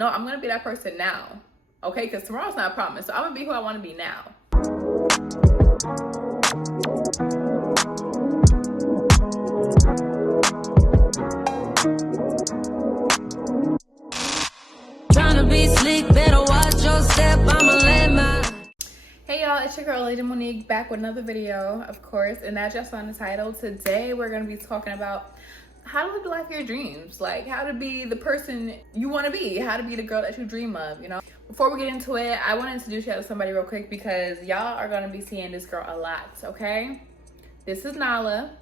No, I'm gonna be that person now. Okay, because tomorrow's not promised. So I'm gonna be who I want to be now. Tryna be sleek, better watch your step, I'ma let my... Hey y'all, it's your girl Lady Monique back with another video, of course, and as y'all saw in the title, today we're going to be talking about how to live the life of your dreams, like how to be the person you want to be, how to be the girl that you dream of, you know. Before we get into it, I want to introduce you to somebody real quick because y'all are going to be seeing this girl a lot, okay? This is Nala.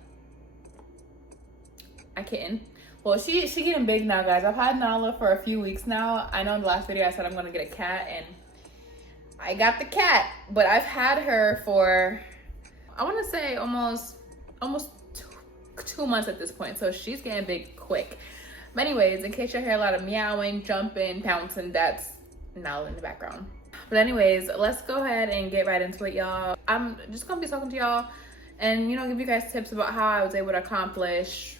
I kitten. Well, she getting big now, guys. I've had Nala for a few weeks now. I know in the last video I said I'm going to get a cat, and I got the cat, but I've had her for, I want to say almost 2 months at this point. So she's getting big quick. But anyways, in case you hear a lot of meowing, jumping, pouncing, that's Nala in the background. But anyways, let's go ahead and get right into it, y'all. I'm just going to be talking to y'all and, you know, give you guys tips about how I was able to accomplish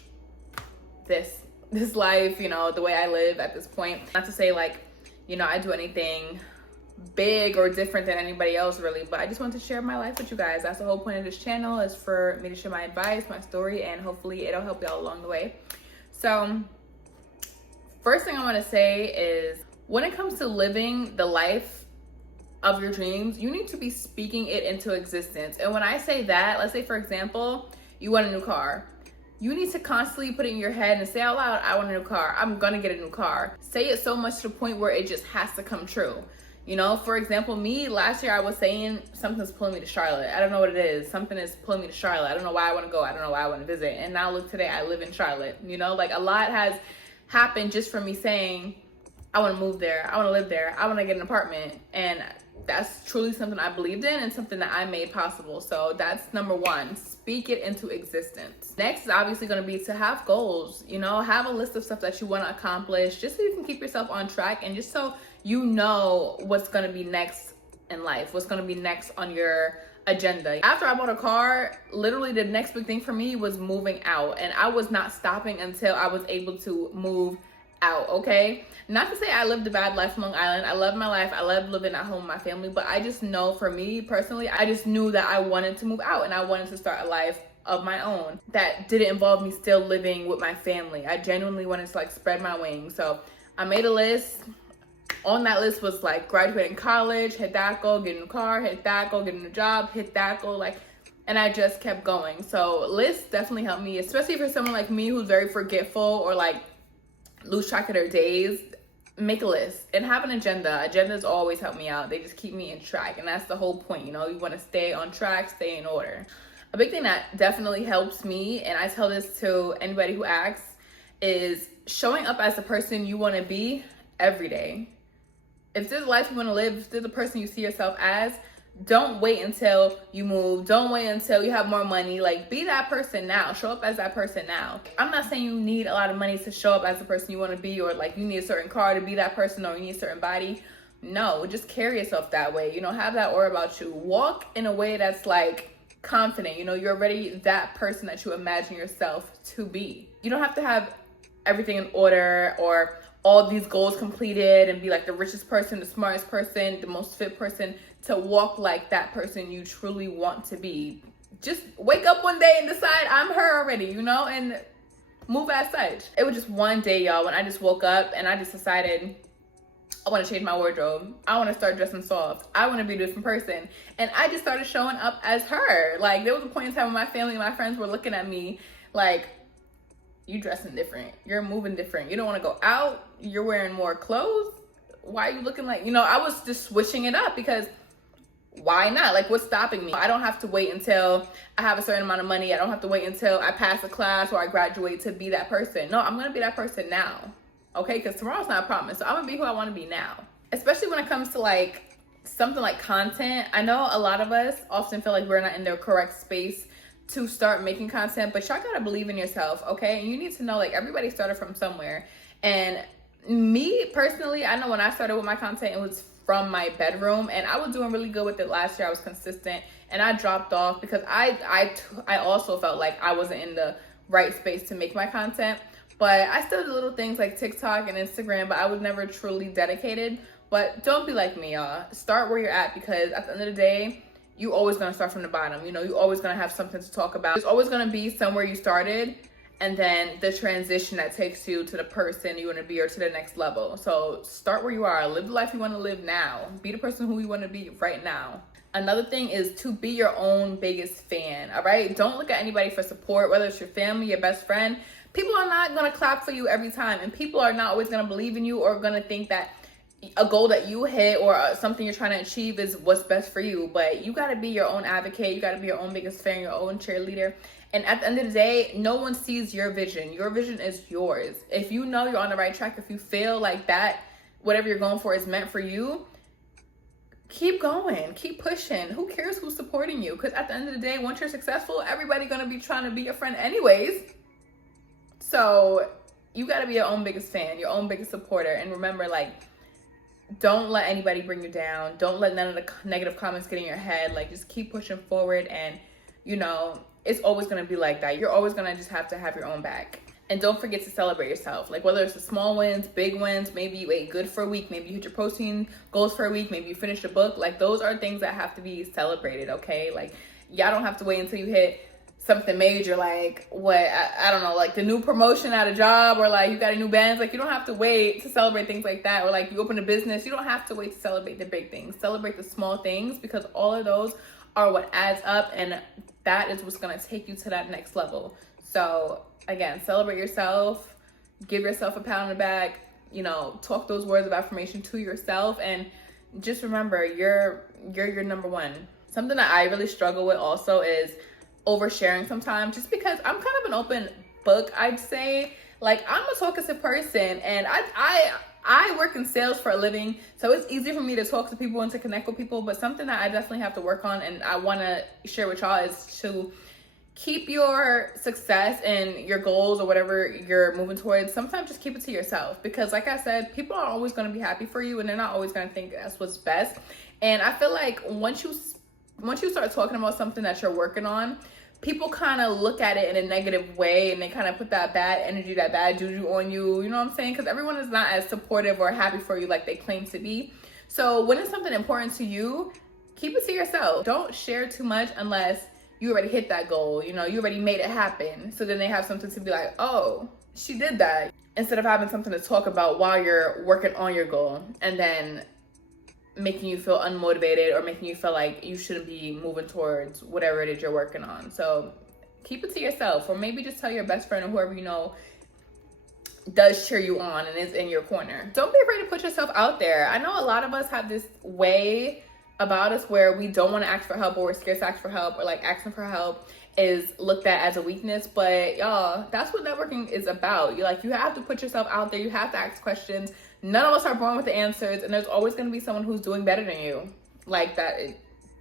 this life, you know, the way I live at this point. Not to say like, you know, I do anything big or different than anybody else really, but I just want to share my life with you guys. That's the whole point of this channel, is for me to share my advice, my story, and hopefully it'll help y'all along the way. So first thing I want to say is, when it comes to living the life of your dreams, you need to be speaking it into existence. And when I say that, let's say for example, you want a new car. You need to constantly put it in your head and say out loud, I want a new car. I'm gonna get a new car. Say it so much to the point where it just has to come true. You know, for example, me, last year I was saying something's pulling me to Charlotte. I don't know what it is. Something is pulling me to Charlotte. I don't know why I want to go. I don't know why I want to visit. And now look, today I live in Charlotte. You know, like a lot has happened just from me saying, I want to move there. I want to live there. I want to get an apartment. And that's truly something I believed in and something that I made possible. So that's number one. Speak it into existence. Next is obviously going to be to have goals. You know, have a list of stuff that you want to accomplish just so you can keep yourself on track and just so you know what's going to be next in life, what's going to be next on your agenda. After I bought a car, literally the next big thing for me was moving out, and I was not stopping until I was able to move out. Okay, not to say I lived a bad life in Long Island. I love my life. I love living at home with my family, but I just know for me personally, I just knew that I wanted to move out and I wanted to start a life of my own that didn't involve me still living with my family. I genuinely wanted to like spread my wings. So I made a list. On that list was like graduating college, hit that goal, get a new car, hit that goal, get a new job, hit that goal, like, and I just kept going. So lists definitely helped me, especially for someone like me who's very forgetful or like lose track of their days. Make a list and have an agenda. Agendas always help me out. They just keep me in track, and that's the whole point. You know, you want to stay on track, stay in order. A big thing that definitely helps me, and I tell this to anybody who asks, is showing up as the person you want to be every day. If there's a life you want to live, if there's the person you see yourself as, don't wait until you move. Don't wait until you have more money. Like, be that person now. Show up as that person now. I'm not saying you need a lot of money to show up as the person you want to be, or like you need a certain car to be that person, or you need a certain body. No, just carry yourself that way. You know, have that aura about you. Walk in a way that's like confident. You know, you're already that person that you imagine yourself to be. You don't have to have everything in order or all these goals completed and be like the richest person, the smartest person, the most fit person to walk like that person you truly want to be. Just wake up one day and decide I'm her already, you know, and move as such. It was just one day, y'all, when I just woke up and I just decided I want to change my wardrobe. I want to start dressing soft. I want to be a different person. And I just started showing up as her. Like, there was a point in time when my family and my friends were looking at me like, you dressing different, you're moving different, you don't want to go out, you're wearing more clothes, why are you looking like, you know, I was just switching it up because why not? Like, what's stopping me? I don't have to wait until I have a certain amount of money. I don't have to wait until I pass a class or I graduate to be that person. No, I'm going to be that person now. Okay? Because tomorrow's not promised. So I'm going to be who I want to be now. Especially when it comes to like something like content. I know a lot of us often feel like we're not in the correct space to start making content, but y'all gotta believe in yourself, okay? And you need to know, like, everybody started from somewhere. And me personally, I know when I started with my content, it was from my bedroom, and I was doing really good with it last year. I was consistent, and I dropped off because I also felt like I wasn't in the right space to make my content. But I still do little things like TikTok and Instagram, but I was never truly dedicated. But don't be like me, y'all. Start where you're at, because at the end of the day, you always gonna start from the bottom. You know, you always gonna have something to talk about. There's always gonna be somewhere you started, and then the transition that takes you to the person you wanna be or to the next level. So start where you are. Live the life you wanna live now. Be the person who you wanna be right now. Another thing is to be your own biggest fan, all right? Don't look at anybody for support, whether it's your family, your best friend. People are not gonna clap for you every time, and people are not always gonna believe in you or gonna think that a goal that you hit or something you're trying to achieve is what's best for you. But you got to be your own advocate. You got to be your own biggest fan, your own cheerleader. And at the end of the day, no one sees your vision. Your vision is yours. If you know you're on the right track, if you feel like that, whatever you're going for is meant for you, keep going, keep pushing. Who cares who's supporting you? Because at the end of the day, once you're successful, everybody's going to be trying to be your friend anyways. So you got to be your own biggest fan, your own biggest supporter. And remember, like, don't let anybody bring you down. Don't let none of the negative comments get in your head. Like, just keep pushing forward, and you know, it's always going to be like that. You're always going to just have to have your own back. And don't forget to celebrate yourself. Like, whether it's the small wins, big wins, maybe you ate good for a week, maybe you hit your protein goals for a week, maybe you finished a book. Like, those are things that have to be celebrated, okay? Like, y'all don't have to wait until you hit something major, like I don't know, like the new promotion at a job, or like you got a new Benz. Like, you don't have to wait to celebrate things like that. Or like you open a business, you don't have to wait to celebrate the big things. Celebrate the small things, because all of those are what adds up, and that is what's going to take you to that next level. So again, celebrate yourself, give yourself a pat on the back, you know, talk those words of affirmation to yourself, and just remember you're your number one. Something that I really struggle with also is oversharing sometimes, just because I'm kind of an open book, I'd say. Like, I'm a talkative person, and I work in sales for a living, so it's easy for me to talk to people and to connect with people. But something that I definitely have to work on, and I want to share with y'all, is to keep your success and your goals or whatever you're moving towards, sometimes just keep it to yourself. Because like I said, people aren't always going to be happy for you, and they're not always going to think that's what's best. And I feel like once you start talking about something that you're working on, people kind of look at it in a negative way, and they kind of put that bad energy, that bad juju on you. You know what I'm saying? Because everyone is not as supportive or happy for you like they claim to be. So when it's something important to you, keep it to yourself. Don't share too much unless you already hit that goal. You know, you already made it happen. So then they have something to be like, oh, she did that. Instead of having something to talk about while you're working on your goal, and then making you feel unmotivated or making you feel like you shouldn't be moving towards whatever it is you're working on. So keep it to yourself, or maybe just tell your best friend or whoever you know does cheer you on and is in your corner. Don't be afraid to put yourself out there. I know a lot of us have this way about us where we don't want to ask for help, or we're scared to ask for help, or like asking for help is looked at as a weakness. But y'all, that's what networking is about. You have to put yourself out there. You have to ask questions. None of us are born with the answers, and there's always going to be someone who's doing better than you. Like that.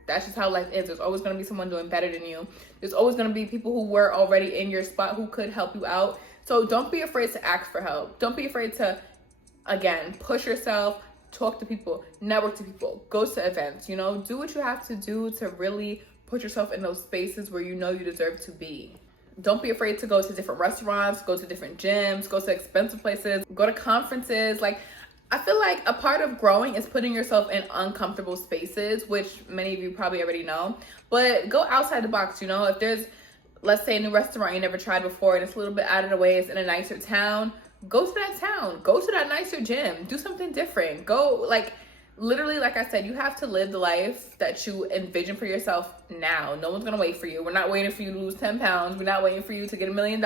That's just how life is. There's always going to be someone doing better than you. There's always going to be people who were already in your spot who could help you out. So don't be afraid to ask for help. Don't be afraid to, again, push yourself, talk to people, network to people, go to events, you know, do what you have to do to really put yourself in those spaces where you know you deserve to be. Don't be afraid to go to different restaurants, go to different gyms, go to expensive places, go to conferences. Like, I feel like a part of growing is putting yourself in uncomfortable spaces, which many of you probably already know. But go outside the box, you know. If there's, let's say, a new restaurant you never tried before and it's a little bit out of the way, it's in a nicer town, go to that town. Go to that nicer gym. Do something different. Go, like, literally, like I said, you have to live the life that you envision for yourself now. No one's going to wait for you. We're not waiting for you to lose 10 pounds. We're not waiting for you to get $1 million.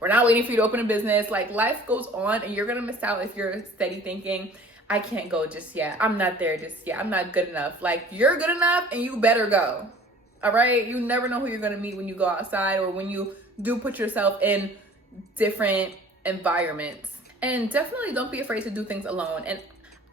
We're not waiting for you to open a business. Like, life goes on, and you're going to miss out if you're steady thinking, I can't go just yet. I'm not there just yet. I'm not good enough. Like, you're good enough, and you better go. All right? You never know who you're going to meet when you go outside, or when you do put yourself in different environments. And definitely don't be afraid to do things alone. And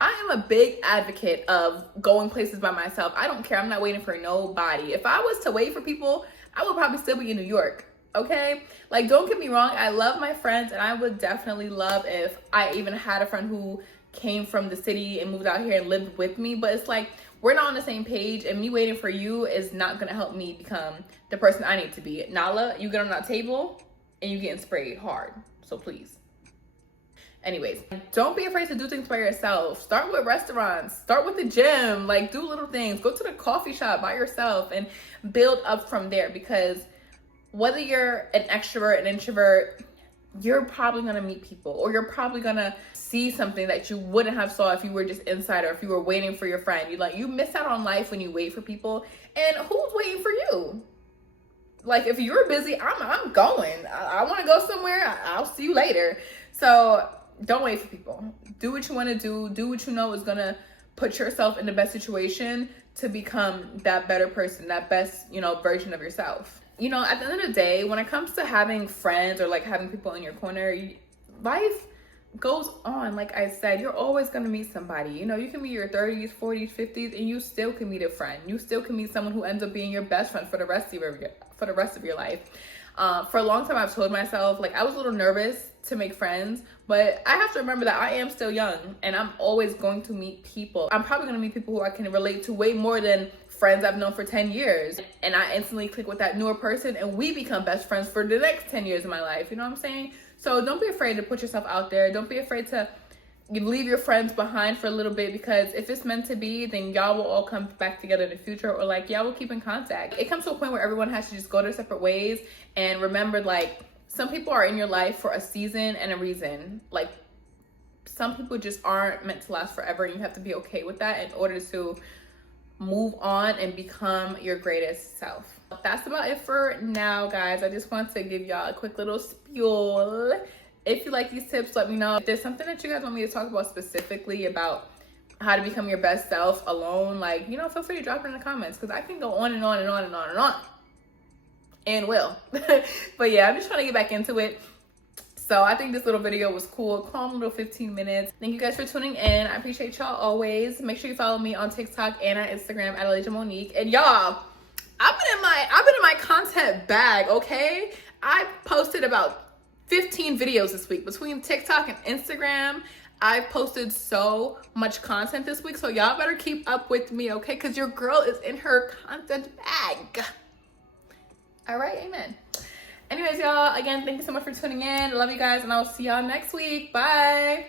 I am a big advocate of going places by myself. I don't care. I'm not waiting for nobody. If I was to wait for people, I would probably still be in New York. Okay? Like, don't get me wrong. I love my friends, and I would definitely love if I even had a friend who came from the city and moved out here and lived with me. But it's like, we're not on the same page, and me waiting for you is not going to help me become the person I need to be. Nala, you get on that table and you getting sprayed hard. So please. Anyways, don't be afraid to do things by yourself. Start with restaurants, start with the gym, like do little things. Go to the coffee shop by yourself and build up from there, because whether you're an extrovert, an introvert, you're probably gonna meet people, or you're probably gonna see something that you wouldn't have saw if you were just inside, or if you were waiting for your friend. You miss out on life when you wait for people. And who's waiting for you? Like, if you're busy, I'm going. I want to go somewhere. I'll see you later. So don't wait for people. Do what you want to do. Do what you know is gonna put yourself in the best situation to become that better person, that best, version of yourself. At the end of the day, when it comes to having friends or like having people in your corner, life goes on. Like I said, you're always going to meet somebody. You can be your 30s, 40s, 50s, and you still can meet a friend. You still can meet someone who ends up being your best friend for the rest of your life. For a long time, I've told myself, like, I was a little nervous to make friends, but I have to remember that I am still young, and I'm always going to meet people. I'm probably going to meet people who I can relate to way more than friends I've known for 10 years. And I instantly click with that newer person, and we become best friends for the next 10 years of my life. You know what I'm saying? So don't be afraid to put yourself out there. Don't be afraid to leave your friends behind for a little bit, because if it's meant to be, then y'all will all come back together in the future, or like y'all will keep in contact. It comes to a point where everyone has to just go their separate ways, and remember, like, some people are in your life for a season and a reason. Like, some people just aren't meant to last forever, and you have to be okay with that in order to move on and become your greatest self. That's about it for now, guys. I just want to give y'all a quick little spiel. If you like these tips, let me know. If there's something that you guys want me to talk about specifically about how to become your best self alone, like, feel free to drop it in the comments, because I can go on and on and on and on and on, and will. But yeah, I'm just trying to get back into it. So I think this little video was cool. Calm little 15 minutes. Thank you guys for tuning in. I appreciate y'all always. Make sure you follow me on TikTok and on Instagram at Elijah Monique. And y'all, I've been in my content bag, okay? I posted about 15 videos this week between TikTok and Instagram. I posted so much content this week, so y'all better keep up with me, okay? Because your girl is in her content bag. All right, amen. Anyways, y'all, again, thank you so much for tuning in. I love you guys, and I'll see y'all next week. Bye.